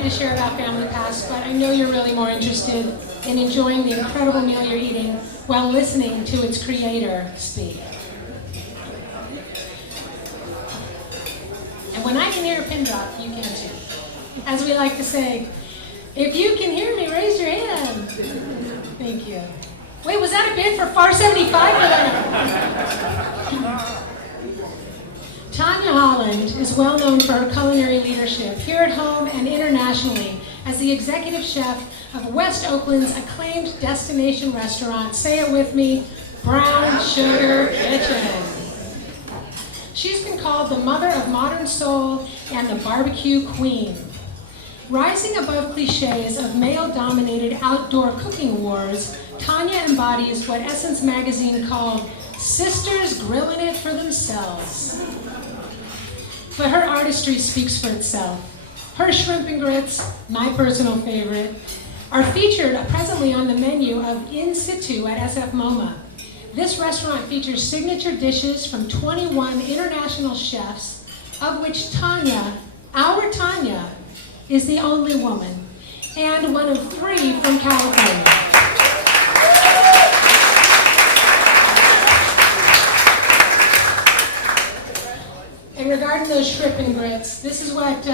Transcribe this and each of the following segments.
excited to share about Family Pass, but I know you're really more interested in enjoying the incredible meal you're eating while listening to its creator speak. And when I can hear a pin drop, you can too. As we like to say, if you can hear me, raise your hand. Thank you. Wait, was that a bid for FAR 75? Tanya Holland is well known for her culinary leadership here at home and internationally as the executive chef of West Oakland's acclaimed destination restaurant, say it with me, Brown Sugar Kitchen. She's been called the mother of modern soul and the barbecue queen. Rising above cliches of male-dominated outdoor cooking wars, Tanya embodies what Essence magazine called sisters grilling it for themselves. But her artistry speaks for itself. Her shrimp and grits, my personal favorite, are featured presently on the menu of In Situ at SF MoMA. This restaurant features signature dishes from 21 international chefs, of which Tanya, our Tanya, is the only woman, and one of 3 from California. And regarding those shrimp and grits, this is what,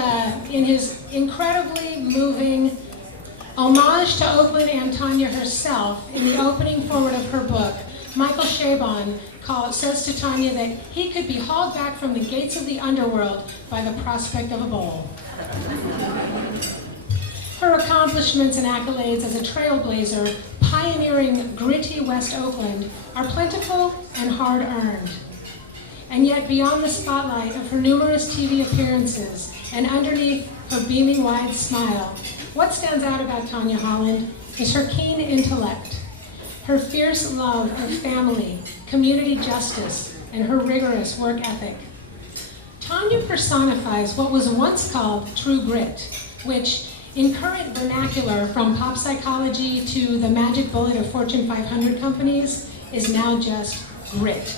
in his incredibly moving homage to Oakland and Tanya herself, in the opening foreword of her book, Michael Chabon says to Tanya that he could be hauled back from the gates of the underworld by the prospect of a bowl. Her accomplishments and accolades as a trailblazer pioneering gritty West Oakland are plentiful and hard-earned. And yet, beyond the spotlight of her numerous TV appearances and underneath her beaming wide smile, what stands out about Tanya Holland is her keen intellect, her fierce love of family, community justice, and her rigorous work ethic. Tanya personifies what was once called true grit, which, in current vernacular from pop psychology to the magic bullet of Fortune 500 companies, is now just grit.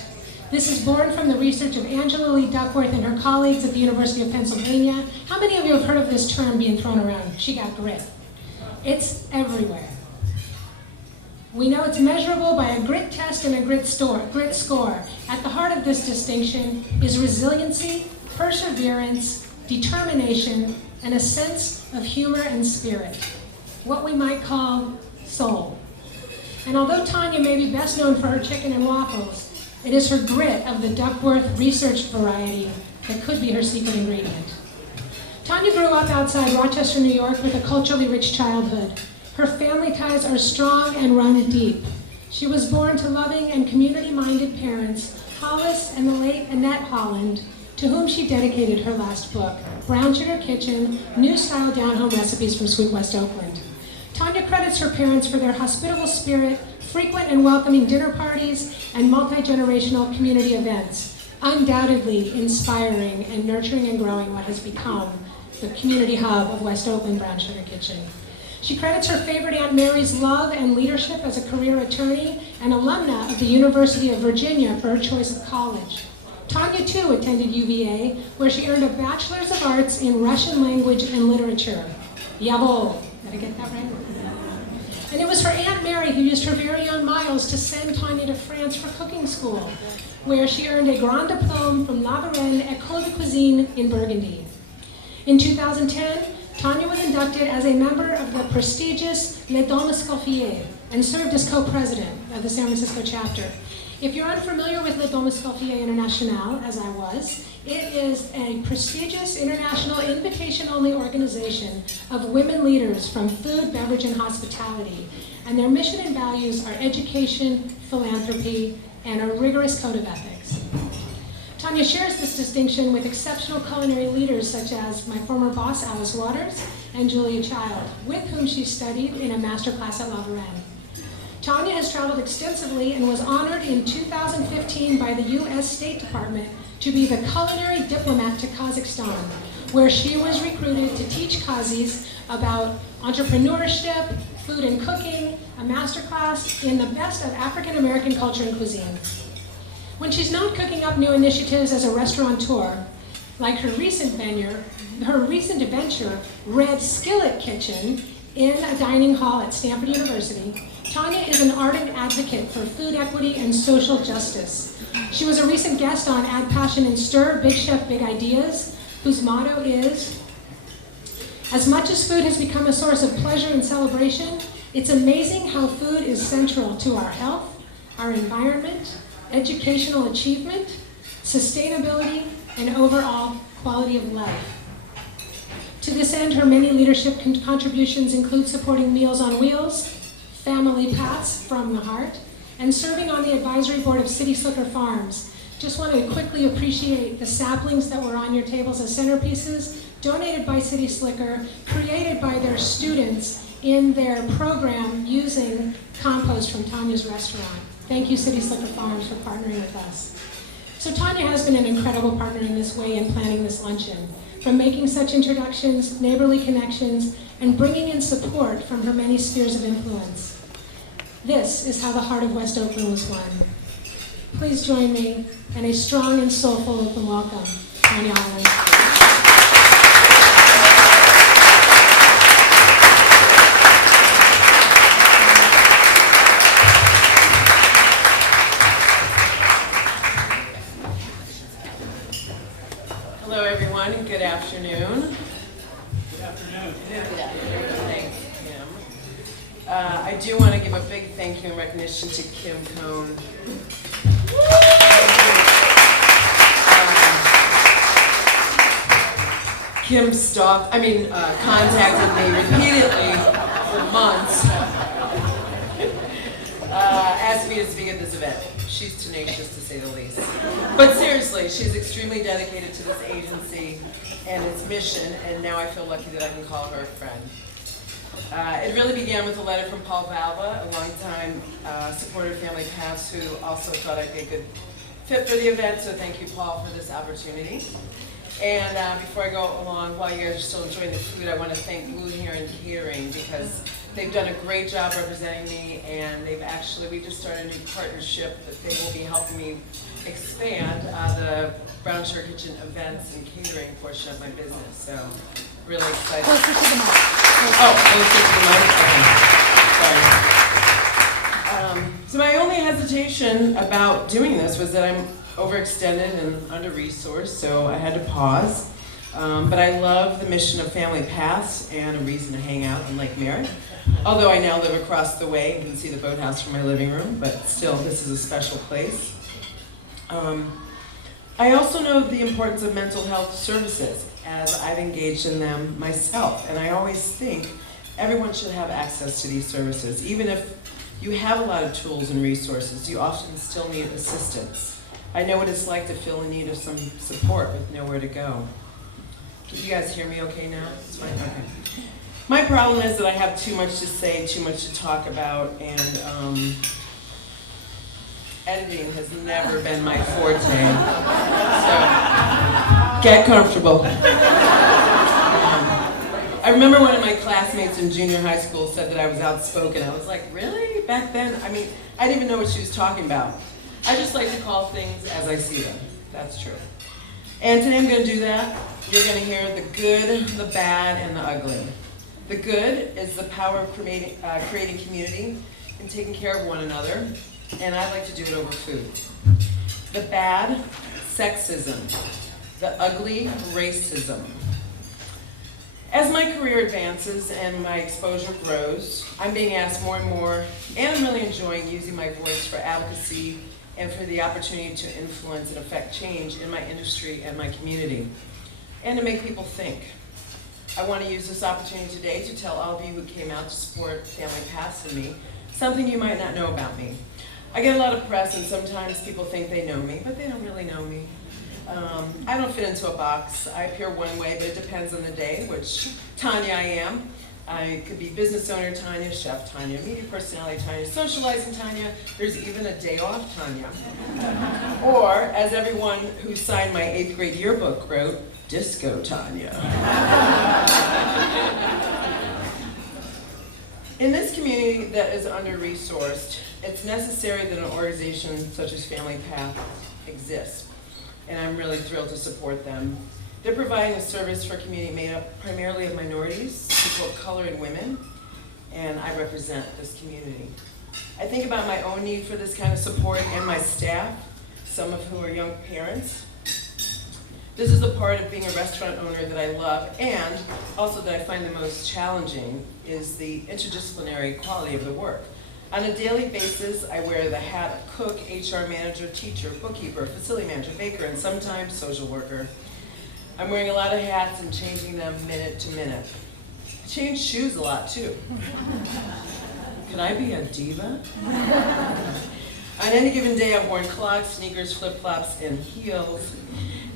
This is born from the research of Angela Lee Duckworth and her colleagues at the University of Pennsylvania. How many of you have heard of this term being thrown around? She got grit. It's everywhere. We know it's measurable by a grit test and a grit score. At the heart of this distinction is resiliency, perseverance, determination, and a sense of humor and spirit, what we might call soul. And although Tanya may be best known for her chicken and waffles, it is her grit of the Duckworth research variety that could be her secret ingredient. Tanya grew up outside Rochester, New York with a culturally rich childhood. Her family ties are strong and run deep. She was born to loving and community-minded parents, Hollis and the late Annette Holland, to whom she dedicated her last book, Brown Sugar Kitchen, New-Style Down-Home Recipes from Sweet West Oakland. Tanya credits her parents for their hospitable spirit, frequent and welcoming dinner parties, and multi-generational community events, undoubtedly inspiring and nurturing and growing what has become the community hub of West Oakland Brown Sugar Kitchen. She credits her favorite Aunt Mary's love and leadership as a career attorney and alumna of the University of Virginia for her choice of college. Tanya, too, attended UVA, where she earned a Bachelor's of Arts in Russian Language and Literature. Yavo. Did I get that right? And it was her Aunt Mary who used her very own miles to send Tanya to France for cooking school, where she earned a Grand Diplôme from La Varenne École de Cuisine in Burgundy. In 2010, Tanya was inducted as a member of the prestigious Les Dames Escoffier and served as co-president of the San Francisco chapter. If you're unfamiliar with Les Dames Escoffier International, as I was, it is a prestigious international invitation-only organization of women leaders from food, beverage, and hospitality. And their mission and values are education, philanthropy, and a rigorous code of ethics. Tanya shares this distinction with exceptional culinary leaders such as my former boss, Alice Waters, and Julia Child, with whom she studied in a master class at La Varenne. Tanya has traveled extensively and was honored in 2015 by the U.S. State Department to be the culinary diplomat to Kazakhstan, where she was recruited to teach Kazis about entrepreneurship, food and cooking, a masterclass in the best of African American culture and cuisine. When she's not cooking up new initiatives as a restaurateur, like her recent venture, her recent adventure, Red Skillet Kitchen, in a dining hall at Stanford University, Tanya is an ardent advocate for food equity and social justice. She was a recent guest on Add Passion and Stir, Big Chef, Big Ideas, whose motto is, as much as food has become a source of pleasure and celebration, it's amazing how food is central to our health, our environment, educational achievement, sustainability, and overall quality of life. To this end, her many leadership contributions include supporting Meals on Wheels, Family Paths from the Heart, and serving on the advisory board of City Slicker Farms. Just want to quickly appreciate the saplings that were on your tables as centerpieces, donated by City Slicker, created by their students in their program using compost from Tanya's restaurant. Thank you, City Slicker Farms, for partnering with us. So Tanya has been an incredible partner in this way in planning this luncheon, from making such introductions, neighborly connections, and bringing in support from her many spheres of influence. This is how the heart of West Oakland was won. Please join me in a strong and soulful open welcome, Tanya Holland. Hello, everyone, and good afternoon. Good afternoon. Thanks, Kim. I do want to give a big thank you and recognition to Kim Cohn. Kim contacted me repeatedly for months, asked me to speak at this event. She's tenacious, to say the least. But seriously, she's extremely dedicated to this agency and its mission, and now I feel lucky that I can call her a friend. It really began with a letter from Paul Valva, a longtime supporter of Family Paths, who also thought I'd be a good fit for the event, so thank you, Paul, for this opportunity. And before I go along, while you guys are still enjoying the food, I want to thank Blue Heron Catering, because they've done a great job representing me, and we just started a new partnership that they will be helping me expand the Brown Sugar Kitchen events and catering portion of my business. So, really excited. Closer to the mic. Closer to the mic? Okay. Sorry. So my only hesitation about doing this was that I'm overextended and under-resourced, so I had to pause. But I love the mission of Family Paths and a reason to hang out on Lake Merritt. Although I now live across the way and can see the boathouse from my living room, but still, this is a special place. I also know the importance of mental health services, as I've engaged in them myself, and I always think everyone should have access to these services. Even if you have a lot of tools and resources, you often still need assistance. I know what it's like to feel in need of some support with nowhere to go. Can you guys hear me okay now? It's fine? Okay. My problem is that I have too much to say, too much to talk about, and editing has never been my forte. So, get comfortable. I remember one of my classmates in junior high school said that I was outspoken. I was like, really? Back then? I mean, I didn't even know what she was talking about. I just like to call things as I see them. That's true. And today I'm going to do that. You're going to hear the good, the bad, and the ugly. The good is the power of creating community and taking care of one another, and I like to do it over food. The bad, sexism. The ugly, racism. As my career advances and my exposure grows, I'm being asked more and more, and I'm really enjoying using my voice for advocacy and for the opportunity to influence and affect change in my industry and my community, and to make people think. I want to use this opportunity today to tell all of you who came out to support Family Paths and me something you might not know about me. I get a lot of press, and sometimes people think they know me, but they don't really know me. I don't fit into a box. I appear one way, but it depends on the day, which Tanya I am. I could be business owner Tanya, chef Tanya, media personality Tanya, socializing Tanya, there's even a day off Tanya. Or, as everyone who signed my 8th grade yearbook wrote, Disco Tanya. In this community that is under-resourced, it's necessary that an organization such as Family Path exists. And I'm really thrilled to support them. They're providing a service for a community made up primarily of minorities, people of color, and women, and I represent this community. I think about my own need for this kind of support and my staff, some of whom are young parents. This is the part of being a restaurant owner that I love, and also that I find the most challenging is the interdisciplinary quality of the work. On a daily basis, I wear the hat of cook, HR manager, teacher, bookkeeper, facility manager, baker, and sometimes social worker. I'm wearing a lot of hats and changing them minute to minute. I change shoes a lot too. Can I be a diva? On any given day, I've worn clogs, sneakers, flip-flops, and heels.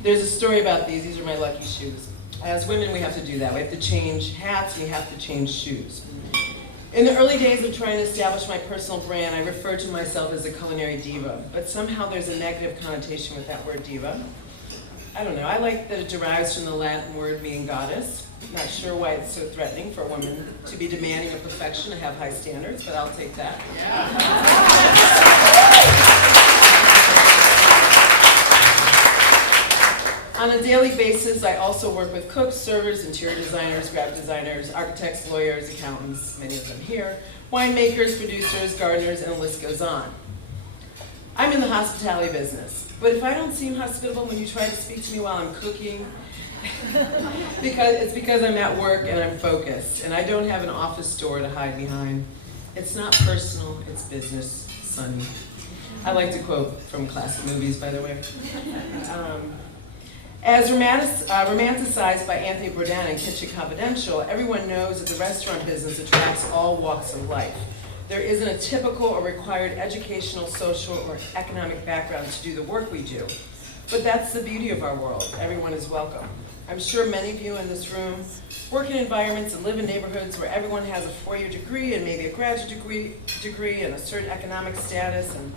There's a story about these. These are my lucky shoes. As women, we have to do that. We have to change hats, and we have to change shoes. In the early days of trying to establish my personal brand, I referred to myself as a culinary diva, but somehow there's a negative connotation with that word diva. I don't know, I like that it derives from the Latin word meaning goddess. Not sure why it's so threatening for a woman to be demanding of perfection and have high standards, but I'll take that. On a daily basis, I also work with cooks, servers, interior designers, graphic designers, architects, lawyers, accountants, many of them here, winemakers, producers, gardeners, and the list goes on. I'm in the hospitality business, but if I don't seem hospitable when you try to speak to me while I'm cooking, it's because I'm at work and I'm focused, and I don't have an office door to hide behind. It's not personal, it's business, Sonny. I like to quote from classic movies, by the way. As romanticized by Anthony Bourdain in Kitchen Confidential, everyone knows that the restaurant business attracts all walks of life. There isn't a typical or required educational, social, or economic background to do the work we do. But that's the beauty of our world. Everyone is welcome. I'm sure many of you in this room work in environments and live in neighborhoods where everyone has a four-year degree and maybe a graduate degree and a certain economic status and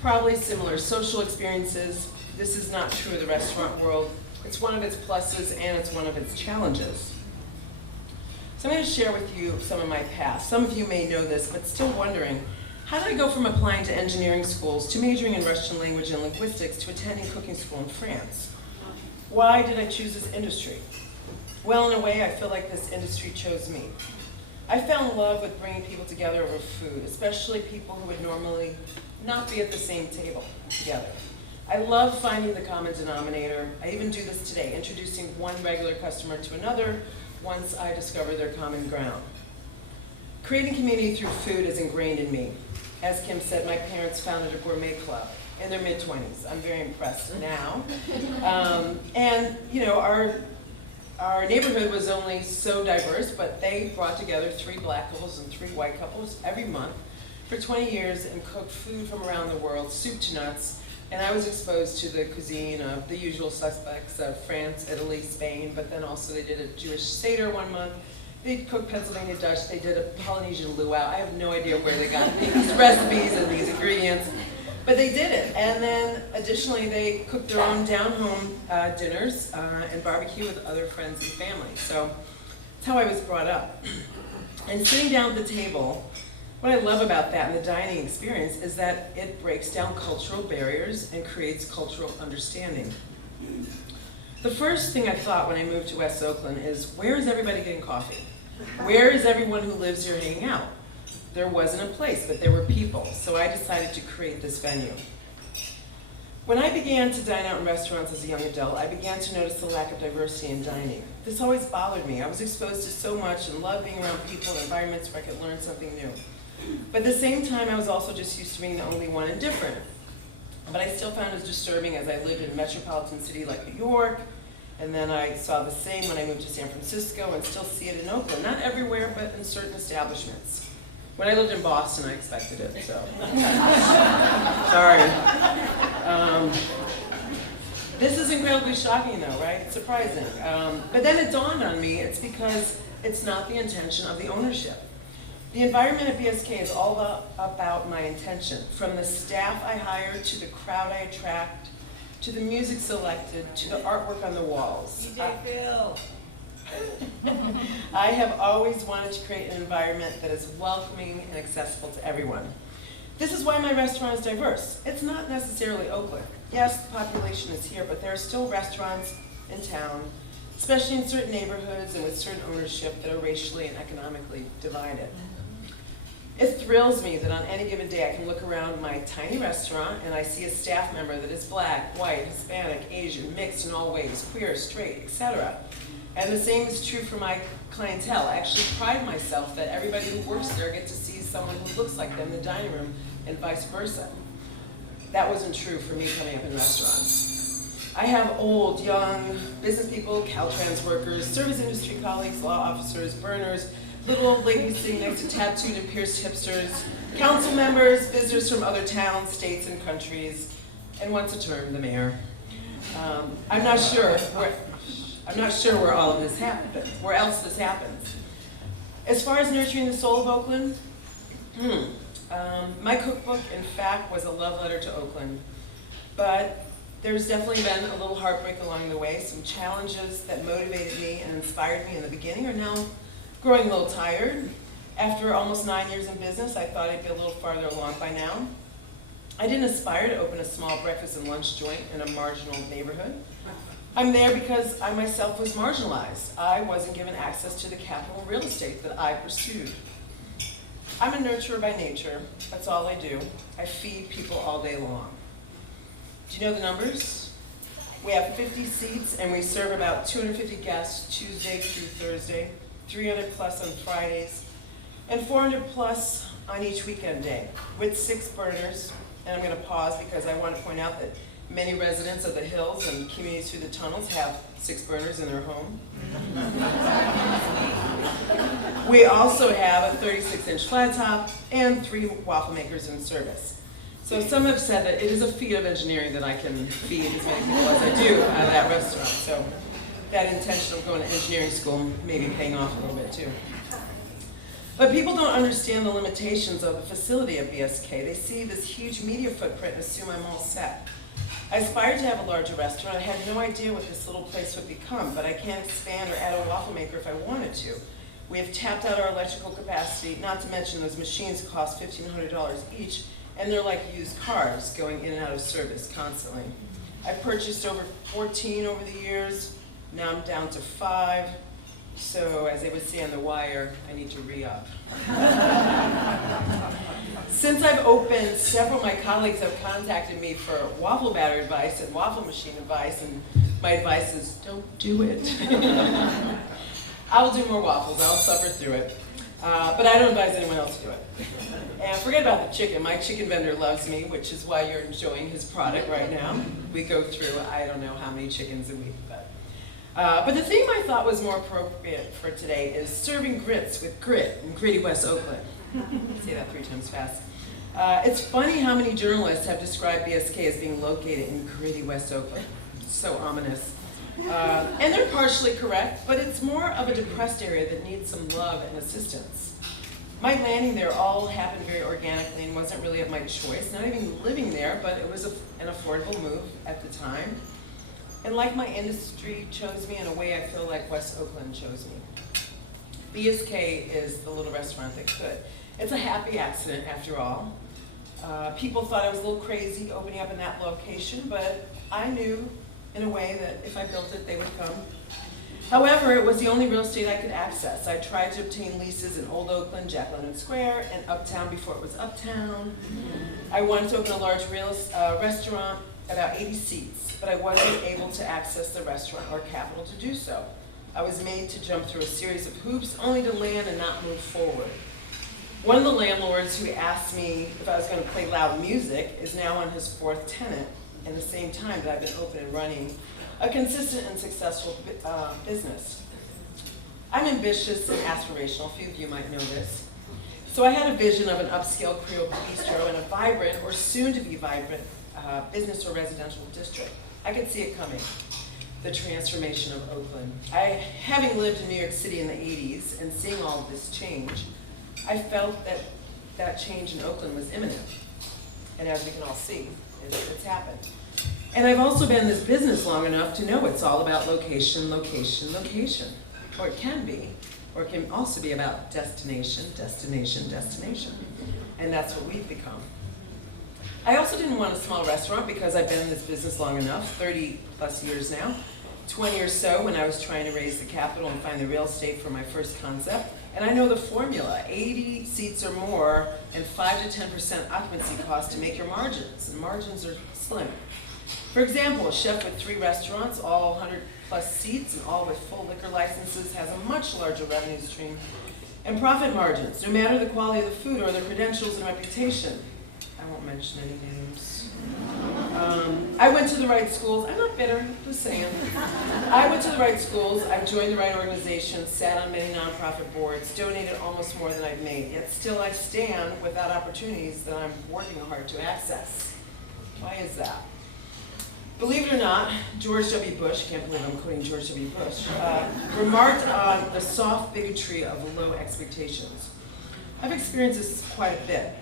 probably similar social experiences. This is not true of the restaurant world. It's one of its pluses and it's one of its challenges. So I'm going to share with you some of my past. Some of you may know this, but still wondering, how did I go from applying to engineering schools to majoring in Russian language and linguistics to attending cooking school in France? Why did I choose this industry? Well, in a way, I feel like this industry chose me. I fell in love with bringing people together over food, especially people who would normally not be at the same table together. I love finding the common denominator. I even do this today, introducing one regular customer to another once I discover their common ground. Creating community through food is ingrained in me. As Kim said, my parents founded a gourmet club in their mid-20s. I'm very impressed now. And you know, our neighborhood was only so diverse, but they brought together 3 black couples and 3 white couples every month for 20 years and cooked food from around the world, soup to nuts. And I was exposed to the cuisine of the usual suspects of France, Italy, Spain, but then also they did a Jewish Seder one month. They cooked Pennsylvania Dutch, they did a Polynesian luau. I have no idea where they got these recipes and these ingredients, but they did it. And then additionally, they cooked their own down-home dinners and barbecue with other friends and family. So that's how I was brought up. And sitting down at the table, what I love about that and the dining experience is that it breaks down cultural barriers and creates cultural understanding. The first thing I thought when I moved to West Oakland is, where is everybody getting coffee? Where is everyone who lives here hanging out? There wasn't a place, but there were people, so I decided to create this venue. When I began to dine out in restaurants as a young adult, I began to notice the lack of diversity in dining. This always bothered me. I was exposed to so much and loved being around people and environments where I could learn something new. But at the same time, I was also just used to being the only one and different. But I still found it disturbing as I lived in a metropolitan city like New York, and then I saw the same when I moved to San Francisco and still see it in Oakland. Not everywhere, but in certain establishments. When I lived in Boston, I expected it, so. Sorry. This is incredibly shocking though, right? It's surprising. But then it dawned on me, it's because it's not the intention of the ownership. The environment at BSK is all about my intention, from the staff I hire, to the crowd I attract, to the music selected, to the artwork on the walls. DJ Phil. I have always wanted to create an environment that is welcoming and accessible to everyone. This is why my restaurant is diverse. It's not necessarily Oakland. Yes, the population is here, but there are still restaurants in town especially in certain neighborhoods and with certain ownership that are racially and economically divided. It thrills me that on any given day I can look around my tiny restaurant and I see a staff member that is black, white, Hispanic, Asian, mixed in all ways, queer, straight, etc. And the same is true for my clientele. I actually pride myself that everybody who works there gets to see someone who looks like them in the dining room and vice versa. That wasn't true for me coming up in restaurants. I have old, young, business people, Caltrans workers, service industry colleagues, law officers, burners, little old ladies sitting next to tattooed and pierced hipsters, council members, visitors from other towns, states, and countries, and once a term, the mayor. I'm not sure where all of this happens, where else this happens. As far as nurturing the soul of Oakland, my cookbook, in fact, was a love letter to Oakland. But there's definitely been a little heartbreak along the way. Some challenges that motivated me and inspired me in the beginning are now growing a little tired. After almost 9 years in business, I thought I'd be a little farther along by now. I didn't aspire to open a small breakfast and lunch joint in a marginal neighborhood. I'm there because I myself was marginalized. I wasn't given access to the capital real estate that I pursued. I'm a nurturer by nature. That's all I do. I feed people all day long. Do you know the numbers? We have 50 seats and we serve about 250 guests Tuesday through Thursday, 300 plus on Fridays, and 400 plus on each weekend day with 6 burners. And I'm going to pause because I want to point out that many residents of the hills and communities through the tunnels have 6 burners in their home. We also have a 36-inch flat top and 3 waffle makers in service. So some have said that it is a feat of engineering that I can feed as many people as I do out of that restaurant. So that intention of going to engineering school may be paying off a little bit too. But people don't understand the limitations of the facility at BSK. They see this huge media footprint and assume I'm all set. I aspired to have a larger restaurant. I had no idea what this little place would become, but I can't expand or add a waffle maker if I wanted to. We have tapped out our electrical capacity, not to mention those machines cost $1,500 each, and they're like used cars going in and out of service constantly. I've purchased over 14 over the years. Now I'm down to 5. So as they would say on The Wire, I need to re-up. Since I've opened, several of my colleagues have contacted me for waffle batter advice and waffle machine advice, and my advice is don't do it. I'll do more waffles, I'll suffer through it. But I don't advise anyone else to do it. And forget about the chicken. My chicken vendor loves me, which is why you're enjoying his product right now. We go through, I don't know how many chickens a week, but the theme I thought was more appropriate for today is serving grits with grit in gritty West Oakland. Say that 3 times fast. It's funny how many journalists have described BSK as being located in gritty West Oakland. So ominous. And they're partially correct, but it's more of a depressed area that needs some love and assistance. My landing there all happened very organically and wasn't really of my choice, not even living there, but it was an affordable move at the time. And like my industry chose me in a way I feel like West Oakland chose me. BSK is the little restaurant that could. It's a happy accident after all. People thought I was a little crazy opening up in that location, but I knew in a way that if I built it, they would come. However, it was the only real estate I could access. I tried to obtain leases in Old Oakland, Jack London Square, and Uptown before it was Uptown. I wanted to open a large restaurant, about 80 seats, but I wasn't able to access the restaurant or capital to do so. I was made to jump through a series of hoops only to land and not move forward. One of the landlords who asked me if I was going to play loud music is now on his 4th tenant, in the same time that I've been open and running a consistent and successful business. I'm ambitious and aspirational, a few of you might know this. So I had a vision of an upscale Creole bistro in a vibrant, or soon-to-be vibrant, business or residential district. I could see it coming, the transformation of Oakland. Having lived in New York City in the 80s and seeing all of this change, I felt that that change in Oakland was imminent. And as we can all see, it's happened. And I've also been in this business long enough to know it's all about location, location, location. Or it can be, or it can also be about destination, destination, destination. And that's what we've become. I also didn't want a small restaurant because I've been in this business long enough, 30 plus years now, 20 or so when I was trying to raise the capital and find the real estate for my first concept. And I know the formula, 80 seats or more and 5 to 10% occupancy cost to make your margins, and margins are slim. For example, a chef with 3 restaurants, all 100 plus seats and all with full liquor licenses has a much larger revenue stream and profit margins, no matter the quality of the food or their credentials and reputation. I won't mention any names. I went to the right schools. I'm not bitter, just saying. I went to the right schools, I joined the right organizations, sat on many nonprofit boards, donated almost more than I've made, yet still I stand without opportunities that I'm working hard to access. Why is that? Believe it or not, George W. Bush, can't believe I'm quoting George W. Bush, remarked on the soft bigotry of low expectations. I've experienced this quite a bit.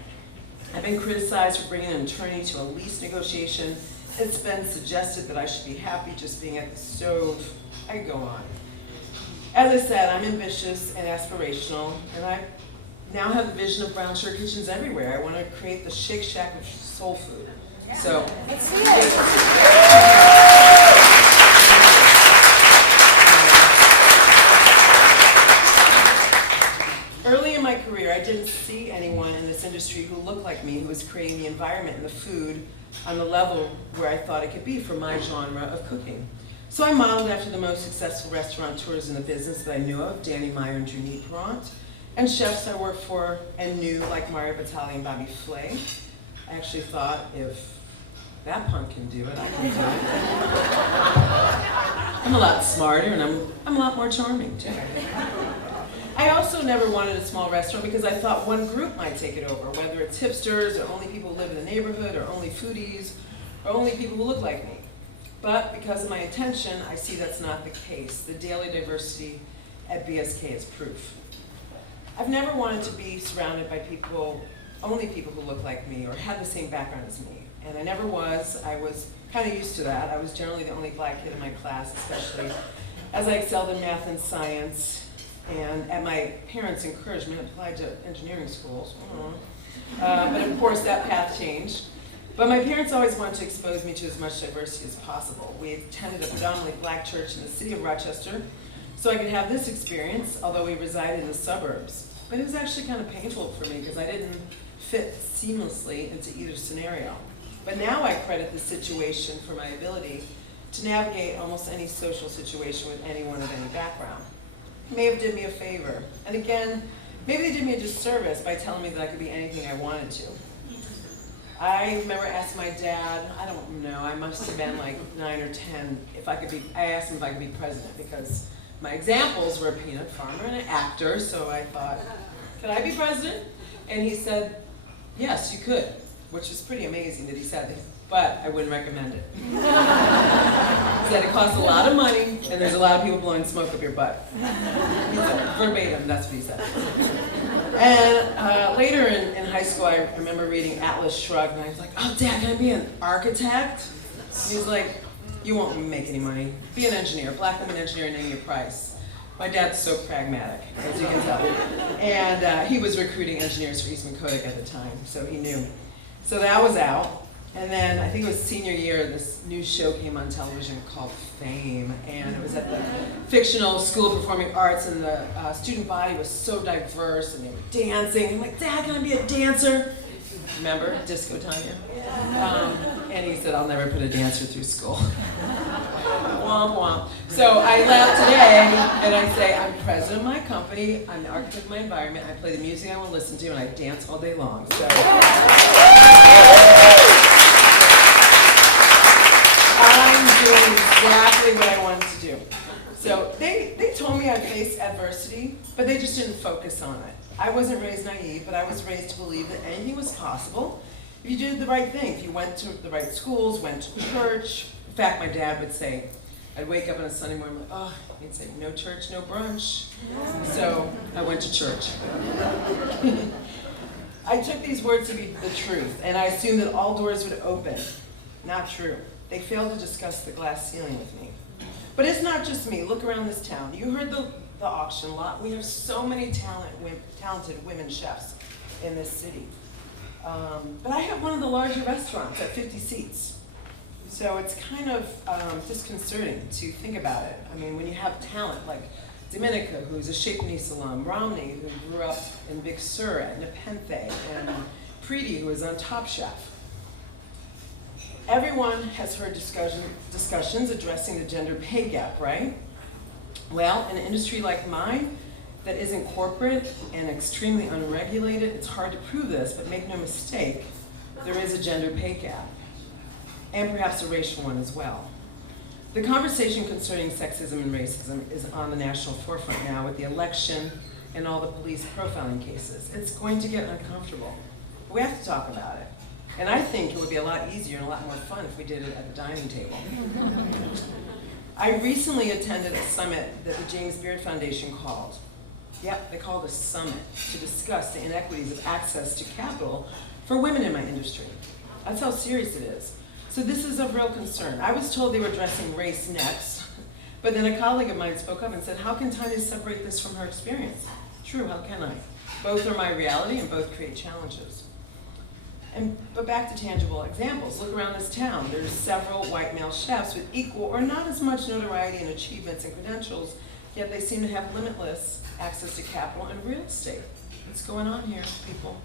I've been criticized for bringing an attorney to a lease negotiation. It's been suggested that I should be happy just being at the stove. I could go on. As I said, I'm ambitious and aspirational, and I now have the vision of brown shirt kitchens everywhere. I want to create the Shake Shack of soul food. So, let's see it. Early in my career, I didn't see anyone in this industry who looked like me, who was creating the environment and the food on the level where I thought it could be for my genre of cooking. So I modeled after the most successful restaurateurs in the business that I knew of, Danny Meyer and Junit Perrant, and chefs I worked for and knew, like Mario Batali and Bobby Flay. I actually thought, if that punk can do it, I can do it. I'm a lot smarter and I'm a lot more charming too. I also never wanted a small restaurant because I thought one group might take it over, whether it's hipsters or only people who live in the neighborhood or only foodies or only people who look like me. But because of my intention, I see that's not the case. The daily diversity at BSK is proof. I've never wanted to be surrounded by people, only people who look like me or had the same background as me. And I never was. I was kind of used to that. I was generally the only black kid in my class, especially as I excelled in math and science. And at my parents' encouragement, applied to engineering schools. But of course, that path changed. But my parents always wanted to expose me to as much diversity as possible. We attended a predominantly black church in the city of Rochester, so I could have this experience, although we resided in the suburbs. But it was actually kind of painful for me because I didn't fit seamlessly into either scenario. But now I credit the situation for my ability to navigate almost any social situation with anyone of any background. May have did me a favor. And again, maybe they did me a disservice by telling me that I could be anything I wanted to. I remember asking my dad, I don't know, I must have been like 9 or 10, I asked him if I could be president because my examples were a peanut farmer and an actor, so I thought, could I be president? And he said, yes, you could, which is pretty amazing that he said that, but I wouldn't recommend it. He said it costs a lot of money and there's a lot of people blowing smoke up your butt. He said, verbatim, that's what he said. And later in high school, I remember reading Atlas Shrugged, and I was like, oh, Dad, can I be an architect? And he's like, you won't make any money. Be an engineer, black woman engineer, name your price. My dad's so pragmatic, as you can tell. And he was recruiting engineers for Eastman Kodak at the time, so he knew. So that was out. And then I think it was senior year, this new show came on television called Fame, and it was at the fictional School of Performing Arts, and the student body was so diverse, and they were dancing. I'm like, Dad, can I be a dancer? Remember, Disco Tanya? And he said, I'll never put a dancer through school. Womp womp. So I laugh today, and I say, I'm president of my company, I'm the architect of my environment, I play the music I want to listen to, and I dance all day long. So. I'm doing exactly what I wanted to do. So they told me I'd face adversity, but they just didn't focus on it. I wasn't raised naive, but I was raised to believe that anything was possible if you did the right thing, if you went to the right schools, went to church. In fact, my dad would say, I'd wake up on a Sunday morning, like, oh, he'd say, no church, no brunch. So I went to church. I took these words to be the truth, and I assumed that all doors would open. Not true. They failed to discuss the glass ceiling with me. But it's not just me. Look around this town. You heard the auction lot. We have so many talented women chefs in this city. But I have one of the larger restaurants at 50 seats. So it's kind of disconcerting to think about it. I mean, when you have talent like Dominica, who's a Chez Panisse alum, Romney, who grew up in Big Sur at Nepenthe, and Preeti, who is on Top Chef. Everyone has heard discussions addressing the gender pay gap, right? Well, in an industry like mine, that isn't corporate and extremely unregulated, it's hard to prove this, but make no mistake, there is a gender pay gap, and perhaps a racial one as well. The conversation concerning sexism and racism is on the national forefront now with the election and all the police profiling cases. It's going to get uncomfortable. We have to talk about it. And I think it would be a lot easier and a lot more fun if we did it at the dining table. I recently attended a summit that the James Beard Foundation called. Yep, they called a summit to discuss the inequities of access to capital for women in my industry. That's how serious it is. So this is of real concern. I was told they were addressing race next, but then a colleague of mine spoke up and said, how can Tanya separate this from her experience? True, how can I? Both are my reality and both create challenges. But back to tangible examples. Look around this town. There's several white male chefs with equal or not as much notoriety and achievements and credentials, yet they seem to have limitless access to capital and real estate. What's going on here, people?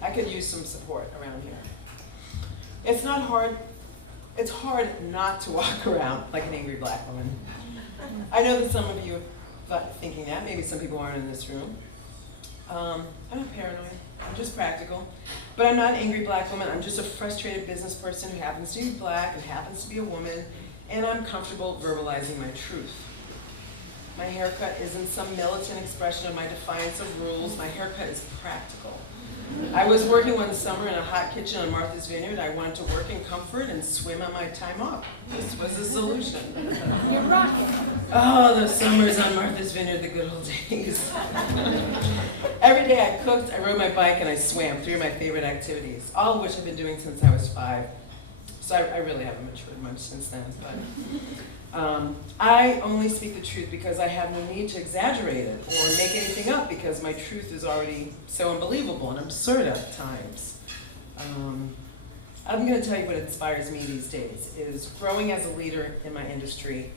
I could use some support around here. It's hard not to walk around like an angry black woman. I know that some of you are thinking that, maybe some people aren't in this room. I'm not paranoid, I'm just practical. But I'm not an angry black woman, I'm just a frustrated business person who happens to be black and happens to be a woman, and I'm comfortable verbalizing my truth. My haircut isn't some militant expression of my defiance of rules, my haircut is practical. I was working one summer in a hot kitchen on Martha's Vineyard. I wanted to work in comfort and swim on my time off. This was the solution. You're rocking. Oh, the summers on Martha's Vineyard, the good old days. Every day I cooked, I rode my bike, and I swam, 3 of my favorite activities, all of which I've been doing since I was 5. So I really haven't matured much since then. But I only speak the truth because I have no need to exaggerate it or make anything up because my truth is already so unbelievable and absurd at times. I'm going to tell you what inspires me these days is growing as a leader in my industry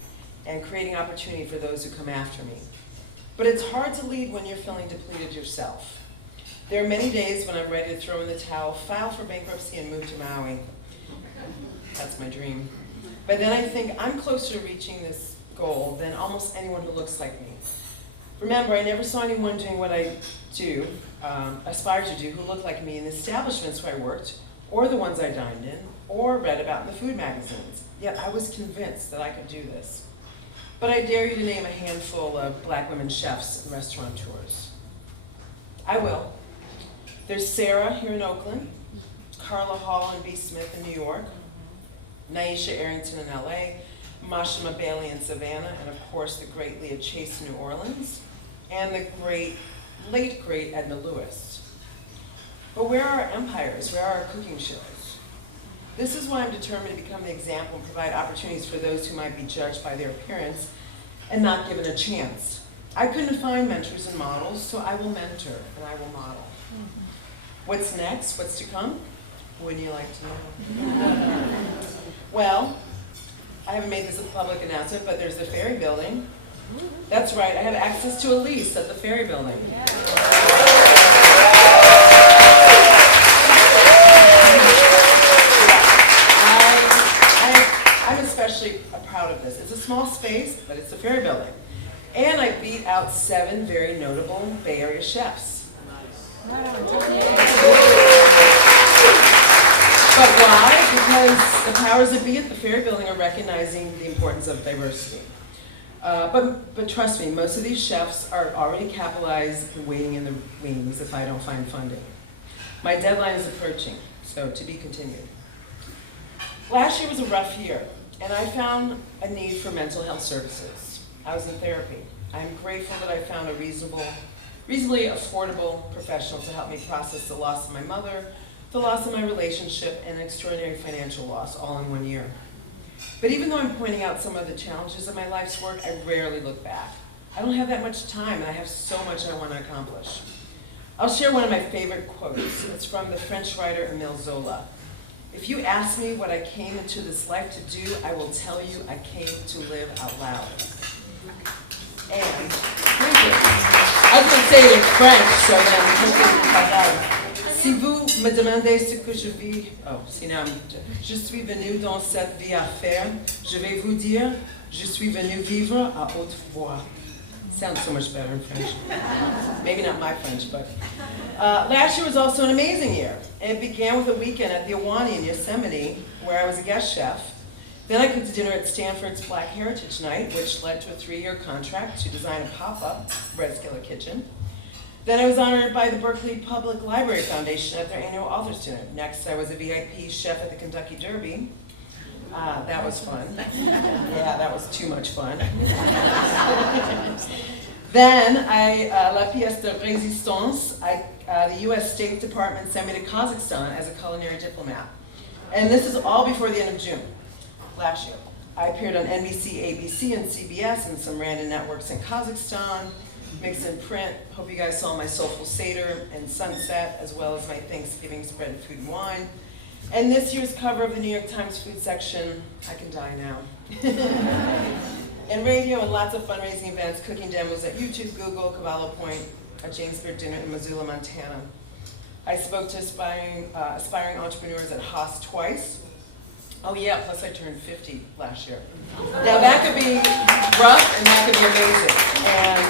and creating opportunity for those who come after me. But it's hard to lead when you're feeling depleted yourself. There are many days when I'm ready to throw in the towel, file for bankruptcy, and move to Maui. That's my dream. But then I think I'm closer to reaching this goal than almost anyone who looks like me. Remember, I never saw anyone doing what I do, aspire to do, who looked like me in the establishments where I worked, or the ones I dined in, or read about in the food magazines. Yet I was convinced that I could do this. But I dare you to name a handful of black women chefs and restaurateurs. I will. There's Sarah here in Oakland, Carla Hall and B. Smith in New York, Naisha Arrington in LA, Mashima Bailey in Savannah, and of course the great Leah Chase in New Orleans, and the late great Edna Lewis. But where are our empires? Where are our cooking shows? This is why I'm determined to become the example and provide opportunities for those who might be judged by their appearance and not given a chance. I couldn't find mentors and models, so I will mentor and I will model. What's next? What's to come? Wouldn't you like to know? Well, I haven't made this a public announcement, but there's the Ferry Building. That's right, I have access to a lease at the Ferry Building. Yeah. I'm especially proud of this. It's a small space, but it's the Ferry Building. And I beat out 7 very notable Bay Area chefs. But why? Because the powers that be at the Ferry Building are recognizing the importance of diversity. But trust me, most of these chefs are already capitalized and waiting in the wings if I don't find funding. My deadline is approaching, so to be continued. Last year was a rough year, and I found a need for mental health services. I was in therapy. I'm grateful that I found a reasonably affordable professional to help me process the loss of my mother, the loss of my relationship, and extraordinary financial loss all in 1 year. But even though I'm pointing out some of the challenges of my life's work, I rarely look back. I don't have that much time, and I have so much I want to accomplish. I'll share one of my favorite quotes. It's from the French writer Émile Zola. If you ask me what I came into this life to do, I will tell you I came to live out loud. And, thank you. I was going to say it in French, so then si vous me demandez ce que je vis, je suis venu dans cette vie à faire, je vais vous dire, je suis venu vivre à haute voix. Sounds so much better in French. Maybe not my French, but. Last year was also an amazing year. It began with a weekend at the Awani in Yosemite, where I was a guest chef. Then I cooked a dinner at Stanford's Black Heritage Night, which led to a 3-year contract to design a pop-up Red Skillet kitchen. Then I was honored by the Berkeley Public Library Foundation at their annual Authors Dinner. Next, I was a VIP chef at the Kentucky Derby. That was fun. Yeah, that was too much fun. Then La Pièce de Résistance, the U.S. State Department sent me to Kazakhstan as a culinary diplomat. And this is all before the end of June, last year. I appeared on NBC, ABC, and CBS and some random networks in Kazakhstan, mixed in print. Hope you guys saw my Soulful Seder and Sunset, as well as my Thanksgiving spread of food and wine. And this year's cover of the New York Times food section, I Can Die Now. And radio and lots of fundraising events, cooking demos at YouTube, Google, Cavallo Point, a James Beard dinner in Missoula, Montana. I spoke to aspiring entrepreneurs at Haas twice. Oh yeah, plus I turned 50 last year. Now that could be rough and that could be amazing, and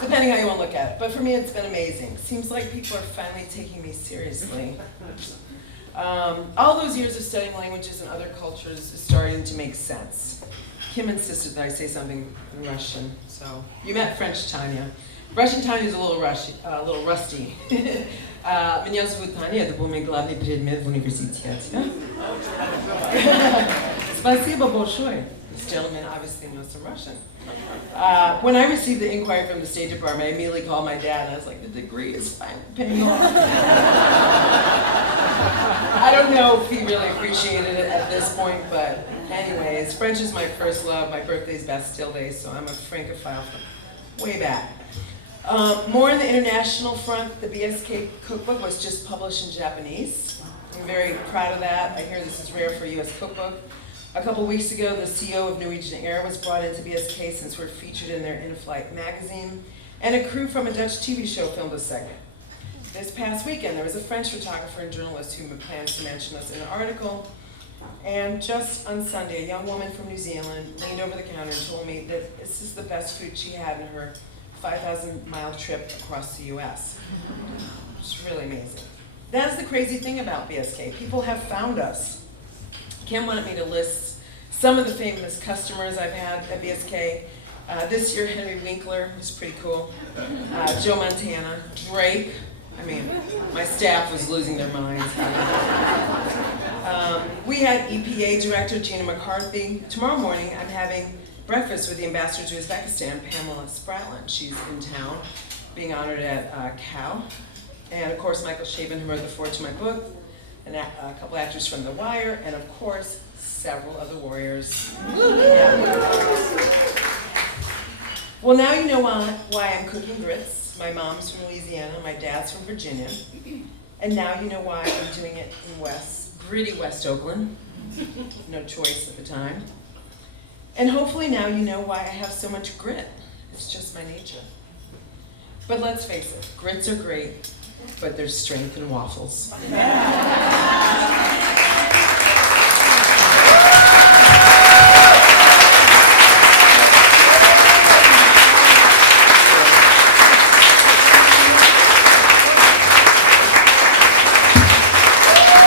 depending how you want to look at it. But for me, it's been amazing. Seems like people are finally taking me seriously. All those years of studying languages and other cultures is starting to make sense. Kim insisted that I say something in Russian, so you met French Tanya. Russian Tanya is a little rusty. Меня зовут Tanya, это был мой главный предмет в университете. Спасибо большое. This gentleman obviously knows some Russian. When I received the inquiry from the State Department, I immediately called my dad, and I was like, the degree is fine, paying off. I don't know if he really appreciated it at this point, but anyways, French is my first love. My birthday's Bastille Day, so I'm a Francophile from way back. More on the international front, the BSK cookbook was just published in Japanese. I'm very proud of that. I hear this is rare for a U.S. cookbook. A couple weeks ago, the CEO of Norwegian Air was brought into BSK since we're featured in their in-flight magazine, and a crew from a Dutch TV show filmed a segment. This past weekend, there was a French photographer and journalist who plans to mention us in an article, and just on Sunday, a young woman from New Zealand leaned over the counter and told me that this is the best food she had in her 5,000-mile trip across the U.S. It's really amazing. That's the crazy thing about BSK. People have found us. Kim wanted me to list some of the famous customers I've had at BSK. This year, Henry Winkler was pretty cool. Joe Montana, Drake. I mean, my staff was losing their minds. We had EPA Director Gina McCarthy. Tomorrow morning, I'm having breakfast with the ambassador to Uzbekistan, Pamela Spratland. She's in town, being honored at COW. And of course, Michael Chabon, who wrote the foreword to my book, and a couple actors from The Wire, and of course, several of the Warriors. Yeah. Well, now you know why I'm cooking grits. My mom's from Louisiana, my dad's from Virginia. And now you know why I'm doing it in gritty West Oakland. No choice at the time. And hopefully now you know why I have so much grit. It's just my nature. But let's face it, grits are great, but there's strength in waffles.